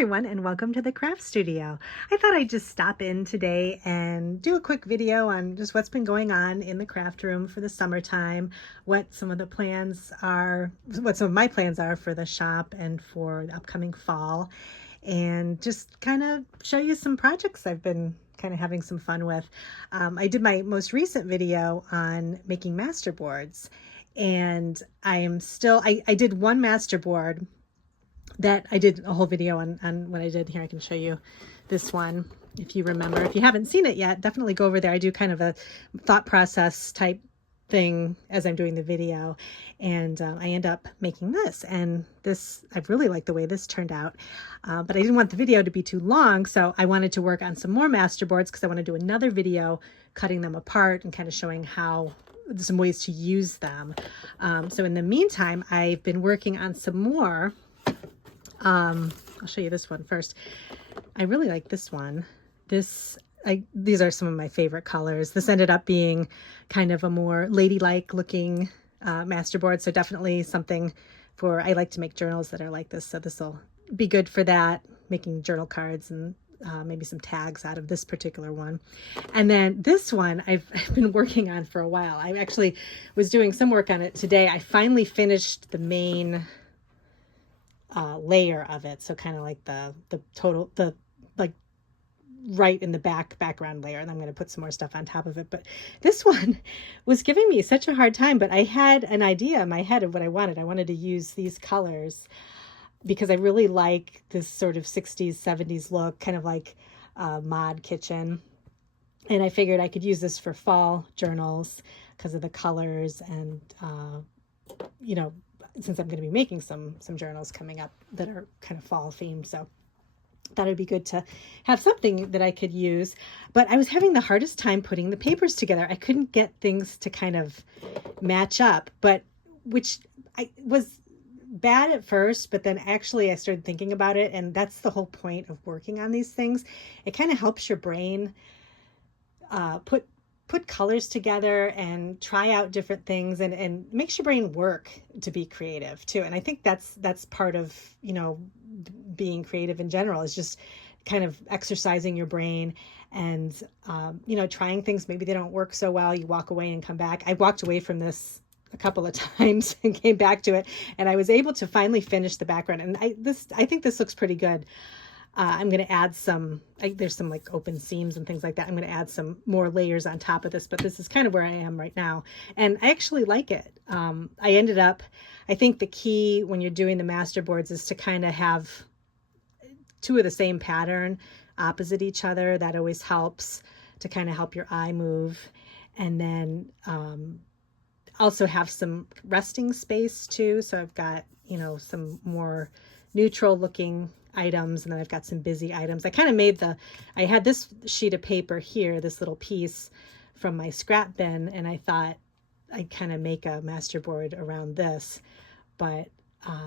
everyone, and welcome to the craft studio. I thought I'd just stop in today and do a quick video on just what's been going on in the craft room for the summertime, what some of my plans are for the shop and for the upcoming fall, and just kind of show you some projects I've been kind of having some fun with. I did my most recent video on making masterboards, and I did one masterboard that I did a whole video on what I did here. I can show you this one if you remember. If you haven't seen it yet, definitely go over there. I do kind of a thought process type thing as I'm doing the video, and I end up making this, and this, I really like the way this turned out, but I didn't want the video to be too long, so I wanted to work on some more masterboards because I want to do another video cutting them apart and kind of showing how some ways to use them. So in the meantime, I've been working on some more. I'll show you this one first. I really like this one. These are some of my favorite colors. This ended up being kind of a more ladylike looking masterboard, so definitely something I like to make journals that are like this, so this will be good for that, making journal cards and maybe some tags out of this particular one. And then this one I've been working on for a while. I actually was doing some work on it today. I finally finished the main layer of it, so kind of like the like right in the background layer, and I'm going to put some more stuff on top of it. But this one was giving me such a hard time, but I had an idea in my head of what I wanted to use these colors because I really like this sort of 60s 70s look, kind of like mod kitchen, and I figured I could use this for fall journals because of the colors, and you know, since I'm going to be making some journals coming up that are kind of fall themed. So thought it'd be good to have something that I could use. But I was having the hardest time putting the papers together. I couldn't get things to kind of match up, which I was bad at first, but then actually I started thinking about it, and that's the whole point of working on these things. It kind of helps your brain put colors together and try out different things, and makes your brain work to be creative too. And I think that's part of, you know, being creative in general, is just kind of exercising your brain and, you know, trying things. Maybe they don't work so well. You walk away and come back. I walked away from this a couple of times and came back to it, and I was able to finally finish the background. And I think this looks pretty good. I'm going to add there's some like open seams and things like that. I'm going to add some more layers on top of this, but this is kind of where I am right now. And I actually like it. I think the key when you're doing the masterboards is to kind of have two of the same pattern opposite each other. That always helps to kind of help your eye move. And then also have some resting space too. So I've got, you know, some more neutral looking items, and then I've got some busy items. I kind of made I had this sheet of paper here, this little piece from my scrap bin, and I thought I'd kind of make a masterboard around this, but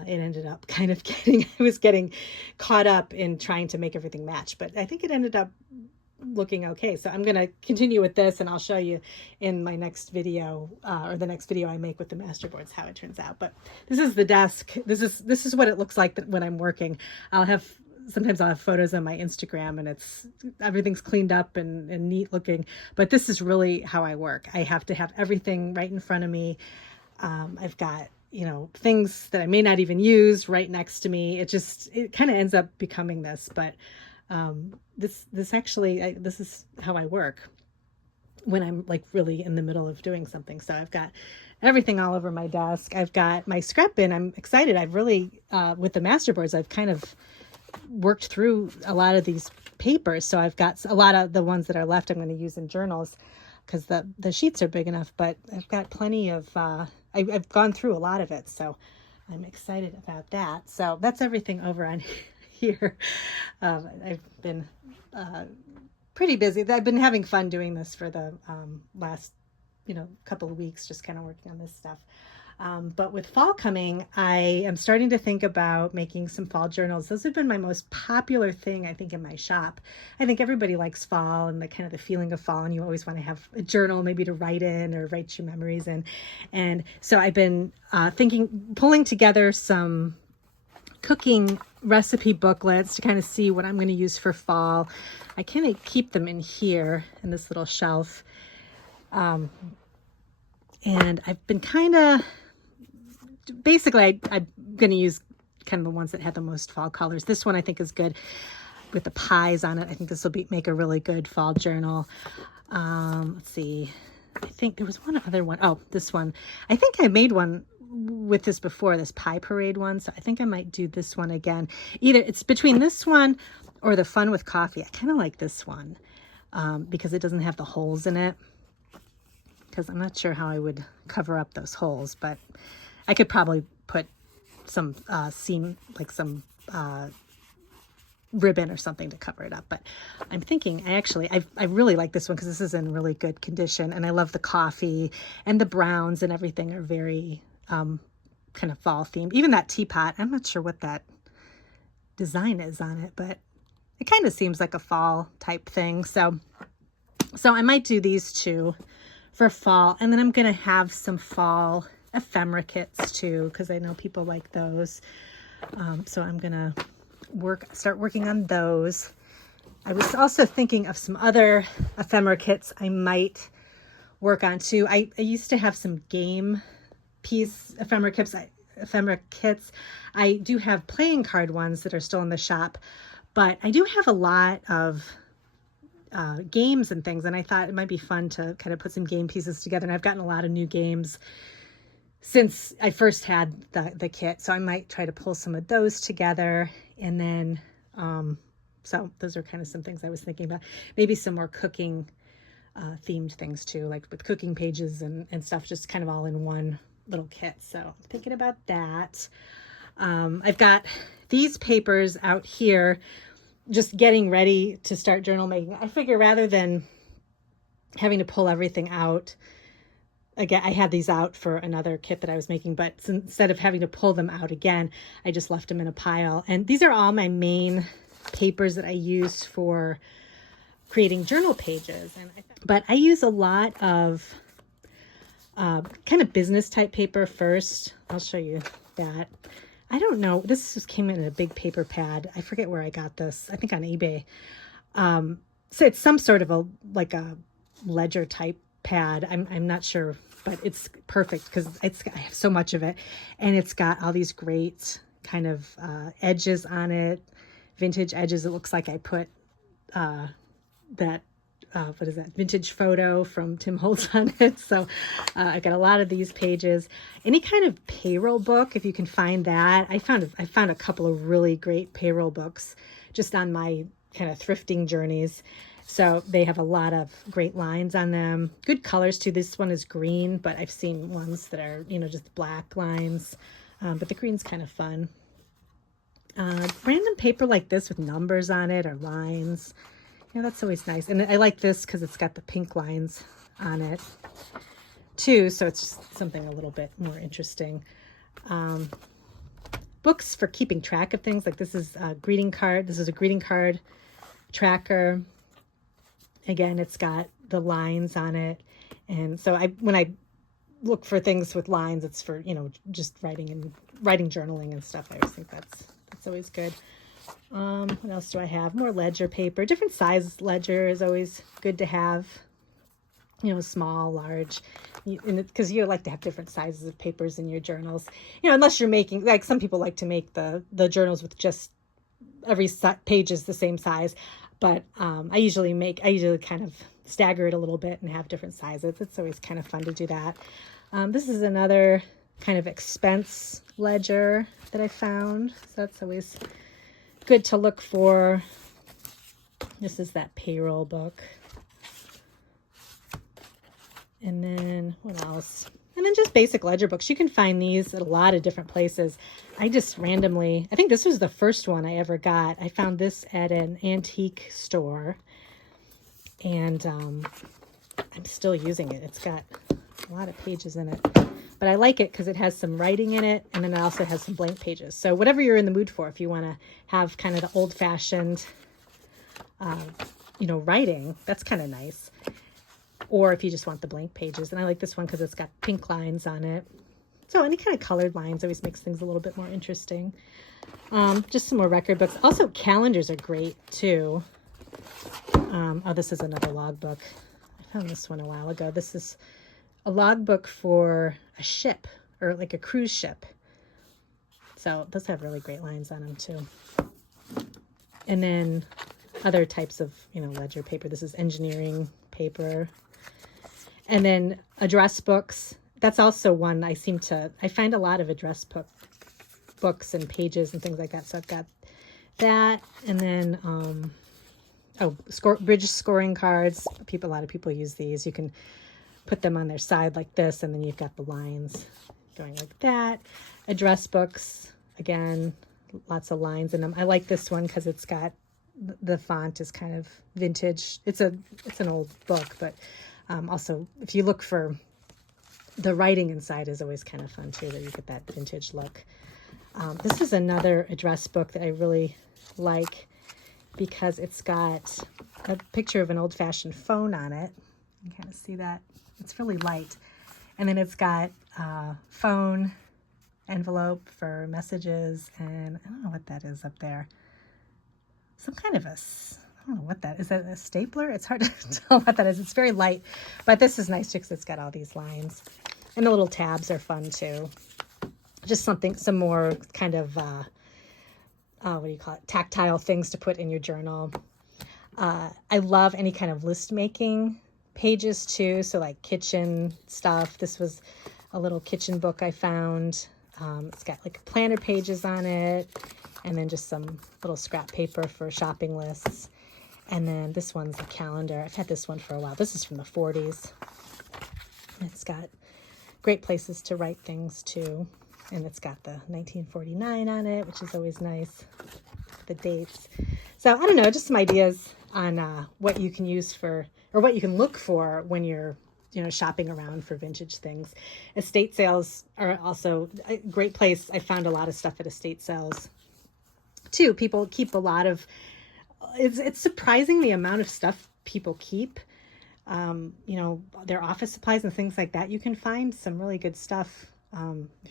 it ended up kind of I was getting caught up in trying to make everything match, but I think it ended up looking okay. So I'm going to continue with this, and I'll show you in my next video, or the next video I make with the masterboards, how it turns out. But this is the desk. This is what it looks like when I'm working. Sometimes I'll have photos on my Instagram, and everything's cleaned up and neat looking, but this is really how I work. I have to have everything right in front of me. I've got, you know, things that I may not even use right next to me. It kind of ends up becoming this, but this is how I work when I'm like really in the middle of doing something. So I've got everything all over my desk. I've got my scrap bin. I'm excited. I've really, with the masterboards, I've kind of worked through a lot of these papers. So I've got a lot of the ones that are left I'm going to use in journals because the sheets are big enough, but I've got plenty of, I've gone through a lot of it. So I'm excited about that. So that's everything over on here. I've been pretty busy. I've been having fun doing this for the last, you know, couple of weeks, just kind of working on this stuff. But with fall coming, I am starting to think about making some fall journals. Those have been my most popular thing, I think, in my shop. I think everybody likes fall and the kind of the feeling of fall, and you always want to have a journal maybe to write in or write your memories in. And so I've been pulling together some cooking recipe booklets to kind of see what I'm going to use for fall. I kind of keep them in here in this little shelf. And I've been kind of, basically I'm going to use kind of the ones that have the most fall colors. This one I think is good with the pies on it. I think this will make a really good fall journal. Let's see. I think there was one other one. Oh, this one. I think I made one with this before, this pie parade one. So I think I might do this one again. Either it's between this one or the fun with coffee. I kind of like this one because it doesn't have the holes in it. Because I'm not sure how I would cover up those holes, but I could probably put some seam, like some ribbon or something to cover it up. But I'm thinking I really like this one because this is in really good condition, and I love the coffee, and the browns and everything are very kind of fall themed. Even that teapot, I'm not sure what that design is on it, but it kind of seems like a fall type thing. So I might do these two for fall, and then I'm gonna have some fall ephemera kits too, because I know people like those. So I'm gonna start working on those. I was also thinking of some other ephemera kits I might work on too. I used to have some game piece ephemera kits. I do have playing card ones that are still in the shop, but I do have a lot of games and things, and I thought it might be fun to kind of put some game pieces together. And I've gotten a lot of new games since I first had the kit, so I might try to pull some of those together. And then so those are kind of some things I was thinking about. Maybe some more cooking themed things too, like with cooking pages and stuff, just kind of all in one little kit. So I'm thinking about that. I've got these papers out here just getting ready to start journal making. I figure rather than having to pull everything out, again, I had these out for another kit that I was making, but instead of having to pull them out again, I just left them in a pile. And these are all my main papers that I use for creating journal pages. But I use a lot of kind of business type paper first. I'll show you that. I don't know. This just came in a big paper pad. I forget where I got this. I think on eBay. So it's some sort of a ledger type pad. I'm not sure, but it's perfect because I have so much of it, and it's got all these great kind of edges on it, vintage edges. It looks like I put what is that, vintage photo from Tim Holtz on it. So I got a lot of these pages. Any kind of payroll book, if you can find that. I found a couple of really great payroll books just on my kind of thrifting journeys. So they have a lot of great lines on them. Good colors too. This one is green, but I've seen ones that are, just black lines. But the green's kind of fun. Random paper like this with numbers on it or lines. That's always nice. And I like this because it's got the pink lines on it too. So it's just something a little bit more interesting. Books for keeping track of things. Like this is a greeting card. This is a greeting card tracker. Again, it's got the lines on it. And so when I look for things with lines, it's for, just writing journaling and stuff. I always think that's always good. What else do I have? More ledger paper. Different size ledger is always good to have. Small, large, because you like to have different sizes of papers in your journals. Unless you're making, like some people like to make the journals with just every page is the same size. But I usually kind of stagger it a little bit and have different sizes. It's always kind of fun to do that. This is another kind of expense ledger that I found. So that's always good to look for. This is that payroll book. And then what else? And then just basic ledger books. You can find these at a lot of different places. I just randomly, I think this was the first one I ever got. I found this at an antique store. And I'm still using it. It's got a lot of pages in it. But I like it because it has some writing in it, and then it also has some blank pages. So whatever you're in the mood for, if you want to have kind of the old-fashioned, writing, that's kind of nice. Or if you just want the blank pages. And I like this one because it's got pink lines on it. So any kind of colored lines always makes things a little bit more interesting. Just some more record books. Also, calendars are great too. Oh, this is another logbook. I found this one a while ago. This is a logbook for a ship, or like a cruise ship. So those have really great lines on them too. And then other types of, ledger paper. This is engineering paper. And then address books. That's also one I find a lot of address books and pages and things like that. So I've got that. And then, bridge scoring cards. A lot of people use these. You can put them on their side like this, and then you've got the lines going like that. Address books, again, lots of lines in them. I like this one because it's got, the font is kind of vintage. It's an old book, but also if you look for the writing inside is always kind of fun too, that you get that vintage look. This is another address book that I really like because it's got a picture of an old-fashioned phone on it. You can kind of see that. It's really light. And then it's got phone envelope for messages, and I don't know what that is up there. Some kind of I don't know what that is. That a stapler? It's hard to tell what that is. It's very light, but this is nice too because it's got all these lines. And the little tabs are fun too. Just some more kind of, tactile things to put in your journal. I love any kind of list making pages too. So like kitchen stuff. This was a little kitchen book I found. It's got like planner pages on it, and then just some little scrap paper for shopping lists. And then this one's a calendar. I've had this one for a while. This is from the 40s. It's got great places to write things too. And it's got the 1949 on it, which is always nice, the dates. So I don't know, just some ideas on what you can use for, or what you can look for when you're, shopping around for vintage things. Estate sales are also a great place. I found a lot of stuff at estate sales too. People keep a lot of, it's surprising the amount of stuff people keep. Their office supplies and things like that. You can find some really good stuff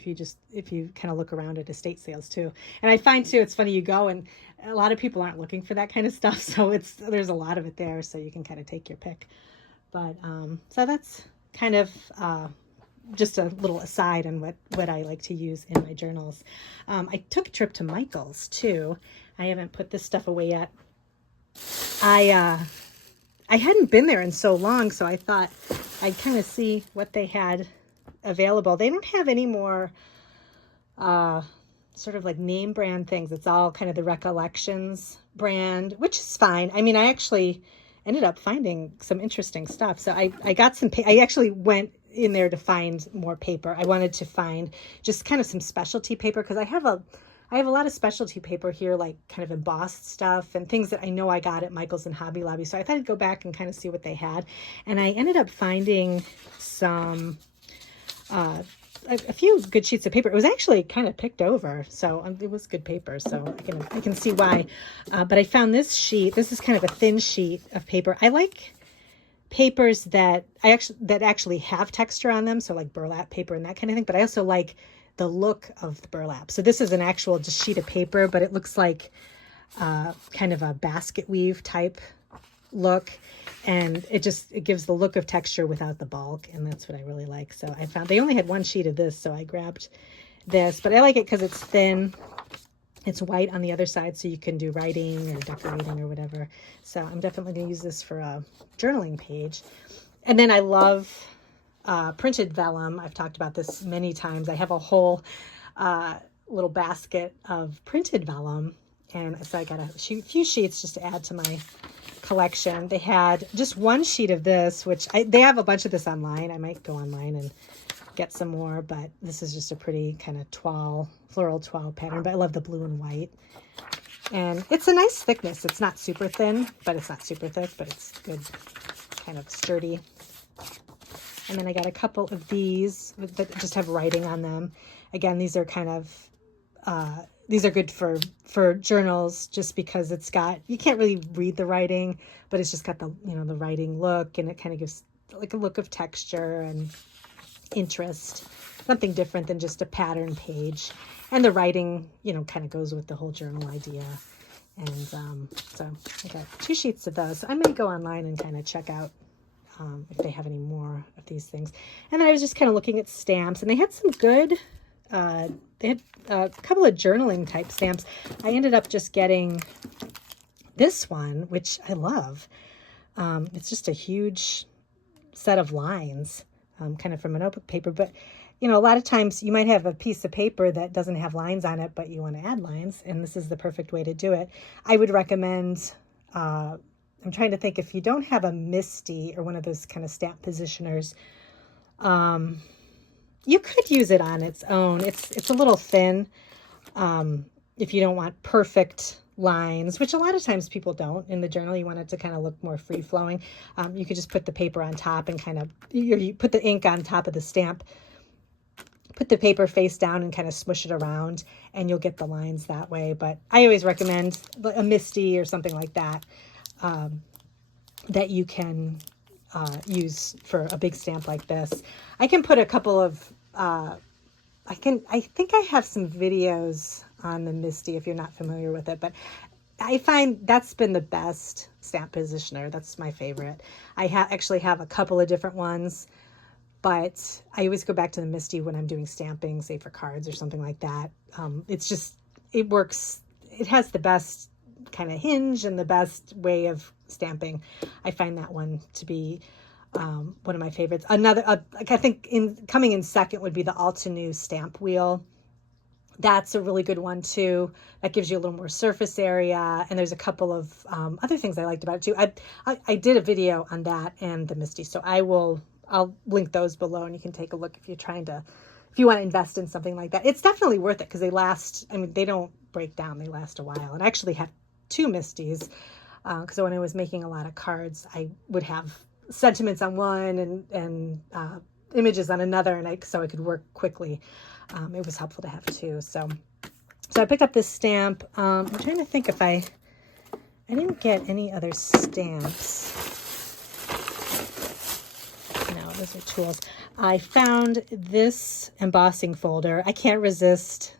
if you kind of look around at estate sales too. And I find too, it's funny, you go and a lot of people aren't looking for that kind of stuff. So there's a lot of it there, so you can kind of take your pick. But, so that's kind of, just a little aside on what I like to use in my journals. I took a trip to Michael's too. I haven't put this stuff away yet. I hadn't been there in so long, so I thought I'd kind of see what they had available. They don't have any more sort of like name brand things. It's all kind of the Recollections brand, which is fine. I mean, I actually ended up finding some interesting stuff. So I got I actually went in there to find more paper. I wanted to find just kind of some specialty paper because I have a lot of specialty paper here, like kind of embossed stuff and things that I know I got at Michael's and Hobby Lobby. So I thought I'd go back and kind of see what they had. And I ended up finding some, a few good sheets of paper. It was actually kind of picked over, so it was good paper. So I can see why. But I found this sheet. This is kind of a thin sheet of paper. I like papers that actually have texture on them. So like burlap paper and that kind of thing. But I also like the look of the burlap. So this is an actual just sheet of paper, but it looks like kind of a basket weave type look, and it gives the look of texture without the bulk, and that's what I really like. So I found they only had one sheet of this, so I grabbed this, but I like it because it's thin. It's white on the other side, so you can do writing or decorating or whatever. So I'm definitely going to use this for a journaling page. And then I love printed vellum. I've talked about this many times. I have a whole little basket of printed vellum, and so I got a few sheets just to add to my collection. They had just one sheet of this, which they have a bunch of this online. I might go online and get some more, but this is just a pretty kind of floral toile pattern, but I love the blue and white. And it's a nice thickness. It's not super thin, but it's not super thick, but it's good, kind of sturdy. And then I got a couple of these that just have writing on them. Again, these are kind of, these are good for journals just because you can't really read the writing, but it's just got the, the writing look, and it kind of gives like a look of texture and interest. something different than just a pattern page. And the writing, you know, kind of goes with the whole journal idea. And so I got 2 sheets of those. So I may go online and kind of check out if they have any more of these things. And then I was just kind of looking at stamps, and they had some good, they had a couple of journaling type stamps. I ended up just getting this one, which I love. It's just a huge set of lines, kind of from a notebook paper. But, you know, a lot of times you might have a piece of paper that doesn't have lines on it, but you want to add lines, and this is the perfect way to do it. I would recommend, I'm trying to think, if you don't have a MISTI or one of those kind of stamp positioners, you could use it on its own. It's a little thin if you don't want perfect lines, which a lot of times people don't. In the journal, you want it to kind of look more free-flowing. You could just put the paper on top and kind of, you put the ink on top of the stamp, put the paper face down and kind of smush it around, and you'll get the lines that way. But I always recommend a MISTI or something like that, that you can use for a big stamp like this. I can put a couple of, I think I have some videos on the MISTI if you're not familiar with it, but I find that's been the best stamp positioner. That's my favorite. I actually have a couple of different ones, but I always go back to the MISTI when I'm doing stamping, say for cards or something like that. It's just, it works. It has the best kind of hinge and the best way of stamping. I find that one to be one of my favorites. Another, like I think coming in second would be the Altenew stamp wheel. That's a really good one too. That gives you a little more surface area. And there's a couple of other things I liked about it too. I did a video on that and the MISTI, so I'll link those below, and you can take a look if you want to invest in something like that. It's definitely worth it because they last. I mean, they don't break down. They last a while. And I actually have 2 MISTIs because when I was making a lot of cards, I would have sentiments on one and images on another, and so I could work quickly. It was helpful to have 2. So I picked up this stamp. I'm trying to think if I didn't get any other stamps. No, those are tools. I found this embossing folder. I can't resist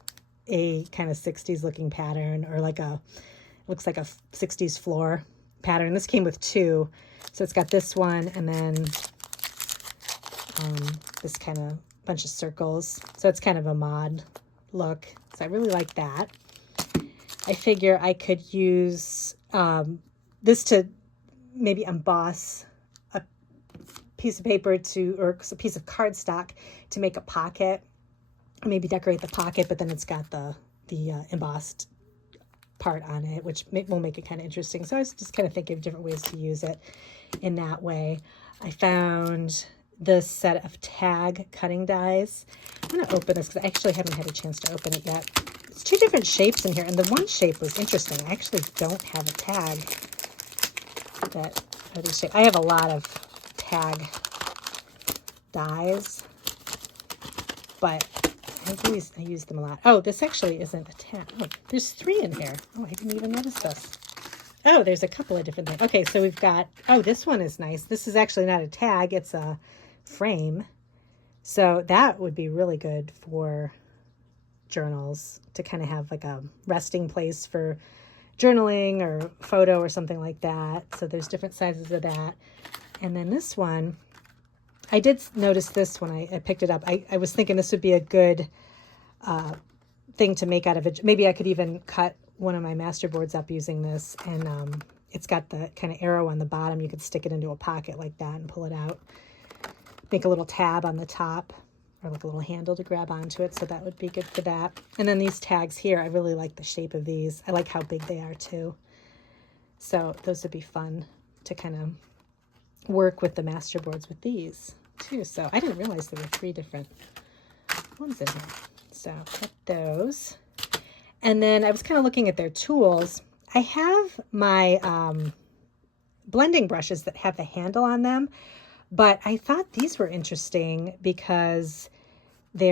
a kind of 60s looking pattern, or looks like a 60s floor pattern. This came with 2. So it's got this one, and then this kind of bunch of circles. So it's kind of a mod look. So I really like that. I figure I could use this to maybe emboss a piece of paper or a piece of cardstock to make a pocket. Maybe decorate the pocket, but then it's got the embossed part on it, which will make it kind of interesting. So I was just kind of thinking of different ways to use it in that way. I found this set of tag cutting dies. I'm going to open this because I actually haven't had a chance to open it yet. It's 2 different shapes in here, and the one shape was interesting. I actually don't have a tag that are these shapes. I have a lot of tag dies, but I use them a lot. Oh, this actually isn't a tag. Oh, there's 3 in here. Oh, I didn't even notice this. Oh, there's a couple of different things. Okay, so we've got, oh, this one is nice. This is actually not a tag. It's a frame. So that would be really good for journals, to kind of have like a resting place for journaling or photo or something like that. So there's different sizes of that. And then this one, I did notice this when I picked it up. I was thinking this would be a good thing to make out of it. Maybe I could even cut one of my master boards up using this. And it's got the kind of arrow on the bottom. You could stick it into a pocket like that and pull it out. Make a little tab on the top, or like a little handle to grab onto it. So that would be good for that. And then these tags here, I really like the shape of these. I like how big they are too. So those would be fun to kind of work with the master boards with these too. So I didn't realize there were 3 different ones in here. So got those. And then I was kind of looking at their tools. I have my blending brushes that have the handle on them, but I thought these were interesting because they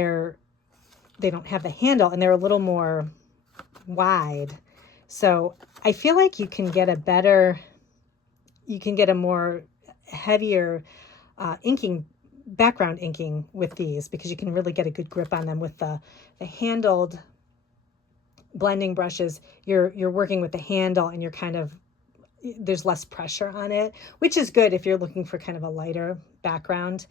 don't have the handle and they're a little more wide. So I feel like you can get a more heavier inking background inking with these, because you can really get a good grip on them with the handled blending brushes. You're working with the handle and you're kind of, there's less pressure on it, which is good if you're looking for kind of a lighter background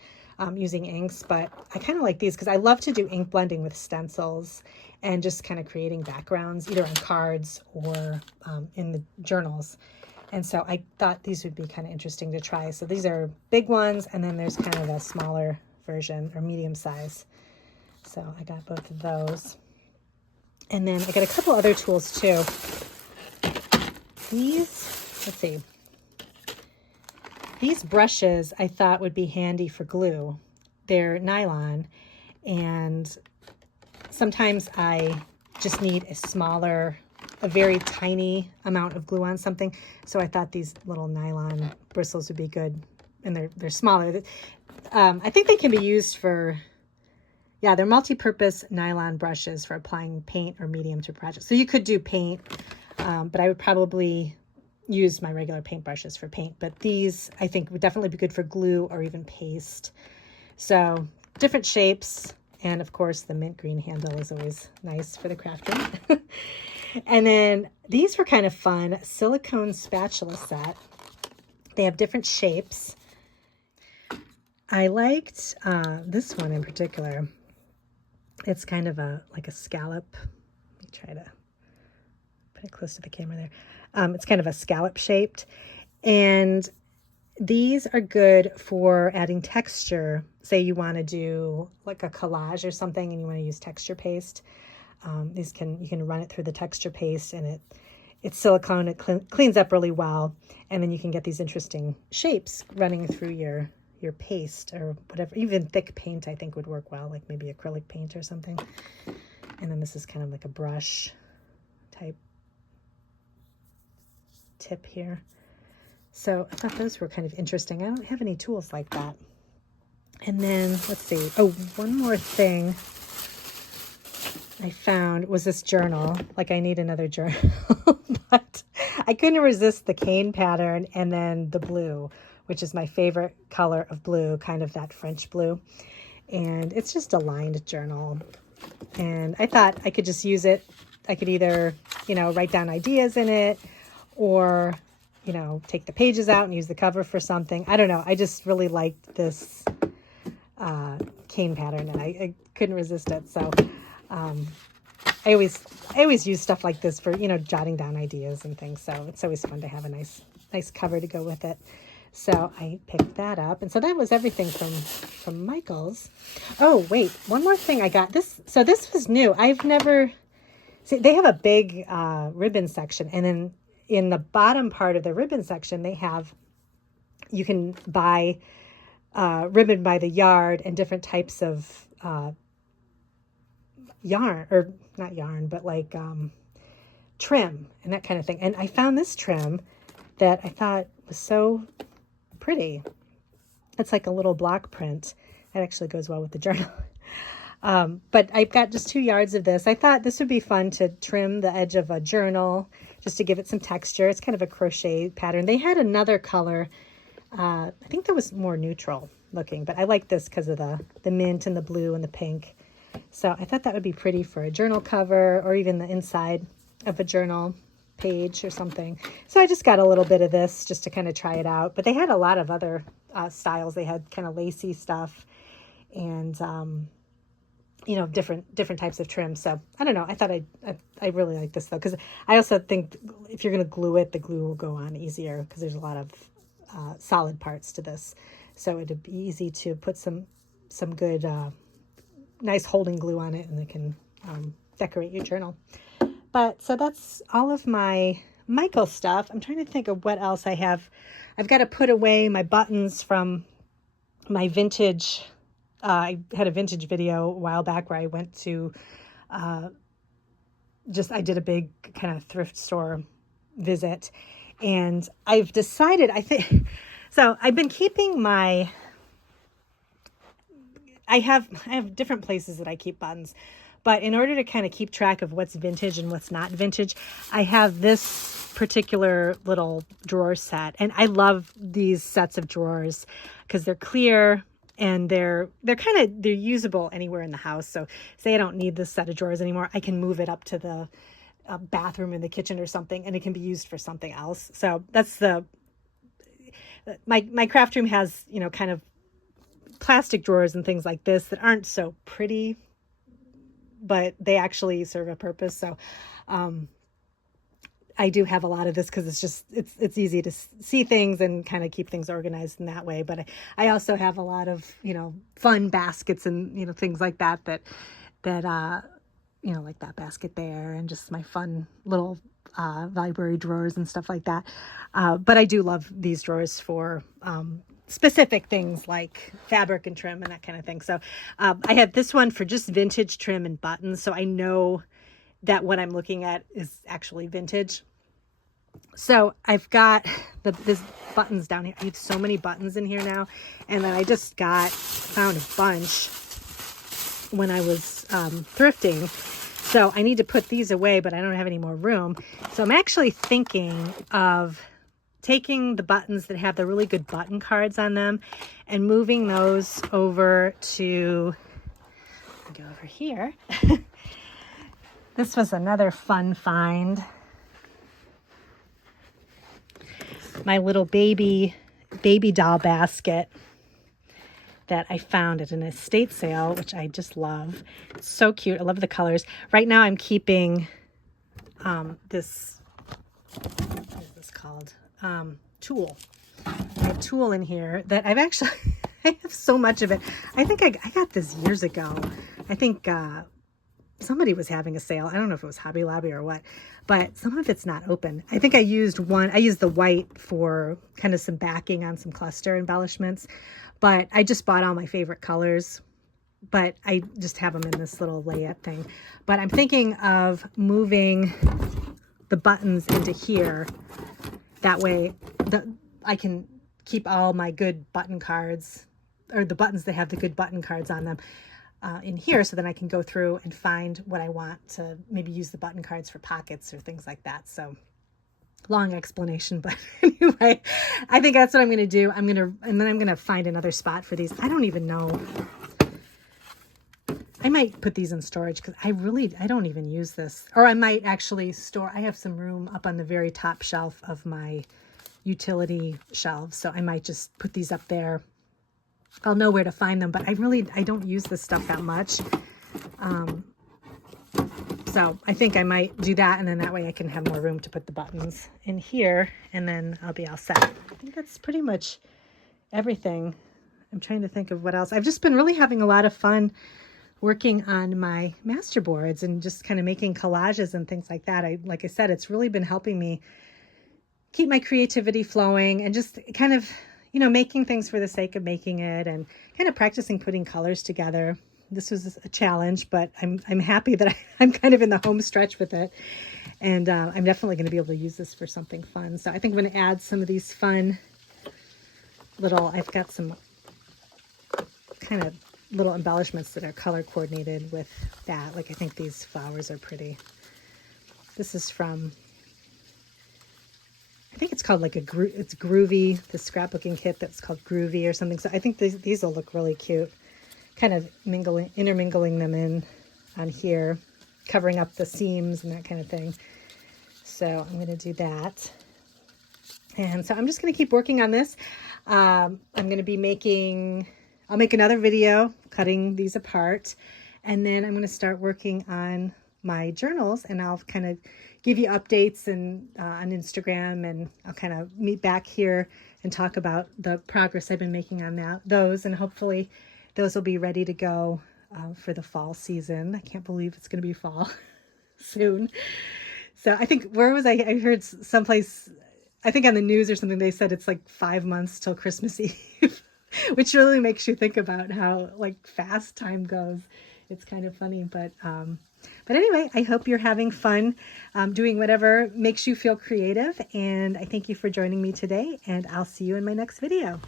using inks. But I kind of like these because I love to do ink blending with stencils and just kind of creating backgrounds either on cards or in the journals. And so I thought these would be kind of interesting to try. So these are big ones, and then there's kind of a smaller version or medium size. So I got both of those. And then I got a couple other tools too. These, let's see. These brushes I thought would be handy for glue. They're nylon, and sometimes I just need a very tiny amount of glue on something. So I thought these little nylon bristles would be good, and they're smaller. I think they can be used for, yeah, they're multi-purpose nylon brushes for applying paint or medium to projects. So you could do paint, but I would probably use my regular paint brushes for paint. But these, I think, would definitely be good for glue or even paste. So different shapes, and of course the mint green handle is always nice for the craft room. And then these were kind of fun, silicone spatula set. They have different shapes. I liked this one in particular. It's kind of like a scallop. Let me try to put it close to the camera there. It's kind of a scallop shaped, and these are good for adding texture. Say you want to do like a collage or something and you want to use texture paste. You can run it through the texture paste, and it's silicone. It cleans up really well, and then you can get these interesting shapes running through your paste or whatever. Even thick paint I think would work well, like maybe acrylic paint or something. And then this is kind of like a brush type tip here. So I thought those were kind of interesting. I don't have any tools like that. And then let's see. Oh, one more thing I found was this journal. Like, I need another journal, but I couldn't resist the cane pattern and then the blue, which is my favorite color of blue, kind of that French blue. And it's just a lined journal. And I thought I could just use it. I could either, write down ideas in it, or, take the pages out and use the cover for something. I don't know. I just really liked this cane pattern, and I couldn't resist it. So I always use stuff like this for, jotting down ideas and things. So it's always fun to have a nice cover to go with it. So I picked that up. And so that was everything from Michael's. Oh, wait, one more thing I got. So this was new. I've never, see, they have a big ribbon section. And then in the bottom part of the ribbon section, you can buy ribbon by the yard and different types of yarn, or not yarn, but like trim and that kind of thing. And I found this trim that I thought was so pretty. It's like a little block print. That actually goes well with the journal. But I've got just 2 yards of this. I thought this would be fun to trim the edge of a journal just to give it some texture. It's kind of a crochet pattern. They had another color. I think that was more neutral looking, but I like this because of the mint and the blue and the pink. So I thought that would be pretty for a journal cover, or even the inside of a journal page or something. So I just got a little bit of this just to kind of try it out. But they had a lot of other styles. They had kind of lacy stuff and different types of trim. So I don't know. I thought I really like this though, because I also think if you're going to glue it, the glue will go on easier because there's a lot of solid parts to this. So it'd be easy to put some good nice holding glue on it, and it can decorate your journal. But so that's all of my Michael stuff. I'm trying to think of what else I have. I've got to put away my buttons from my vintage. I had a vintage video a while back where I went to I did a big kind of thrift store visit, and I've decided, so I've been keeping I have different places that I keep buttons, but in order to kind of keep track of what's vintage and what's not vintage, I have this particular little drawer set, and I love these sets of drawers because they're clear and they're usable anywhere in the house. So say I don't need this set of drawers anymore, I can move it up to the bathroom in the kitchen or something, and it can be used for something else. So that's my craft room has, you know, kind of plastic drawers and things like this that aren't so pretty, but they actually serve a purpose. So I do have a lot of this because it's easy to see things and kind of keep things organized in that way. But I also have a lot of, you know, fun baskets and, you know, things like that, you know, like that basket there, and just my fun little library drawers and stuff like that. But I do love these drawers for specific things like fabric and trim and that kind of thing. So I have this one for just vintage trim and buttons. So I know that what I'm looking at is actually vintage. So I've got this buttons down here. I have so many buttons in here now. And then I just found a bunch when I was thrifting. So I need to put these away, but I don't have any more room. So I'm actually thinking of taking the buttons that have the really good button cards on them and moving those over to, go over here. This was another fun find. My little baby doll basket that I found at an estate sale, which I just love. It's so cute. I love the colors. Right now I'm keeping this, what is this called? Tulle. I have tulle in here that I've actually, I have so much of it. I think I got this years ago. I think somebody was having a sale. I don't know if it was Hobby Lobby or what, but some of it's not open. I think I used the white for kind of some backing on some cluster embellishments, but I just bought all my favorite colors, but I just have them in this little layette thing. But I'm thinking of moving the buttons into here. That way I can keep all my good button cards, or the buttons that have the good button cards on them, in here, so then I can go through and find what I want to maybe use the button cards for pockets or things like that. So long explanation, but anyway, I think that's what I'm going to do. And then I'm going to find another spot for these. I don't even know. I might put these in storage because I don't even use this. Or I might actually I have some room up on the very top shelf of my utility shelves. So I might just put these up there. I'll know where to find them, but I don't use this stuff that much. So I think I might do that, and then that way I can have more room to put the buttons in here, and then I'll be all set. I think that's pretty much everything. I'm trying to think of what else. I've just been really having a lot of fun working on my master boards and just kind of making collages and things like that. Like I said, it's really been helping me keep my creativity flowing and just kind of, you know, making things for the sake of making it and kind of practicing putting colors together. This was a challenge, but I'm happy that I'm kind of in the home stretch with it. And I'm definitely going to be able to use this for something fun. So I think I'm going to add some of these fun I've got some kind of little embellishments that are color coordinated with that. Like I think these flowers are pretty. This is from, I think it's called like it's Groovy, the scrapbooking kit that's called Groovy or something. So I think these will look really cute. Kind of intermingling them in on here, covering up the seams and that kind of thing. So I'm going to do that. And so I'm just going to keep working on this. I'm going to be I'll make another video cutting these apart. And then I'm going to start working on my journals, and I'll kind of give you updates and on Instagram, and I'll kind of meet back here and talk about the progress I've been making on those, and hopefully those will be ready to go for the fall season. I can't believe it's going to be fall soon. So I think, where was I heard someplace, I think on the news or something, they said it's like 5 months till Christmas Eve, which really makes you think about how like fast time goes. It's kind of funny, but anyway, I hope you're having fun doing whatever makes you feel creative. And I thank you for joining me today, and I'll see you in my next video.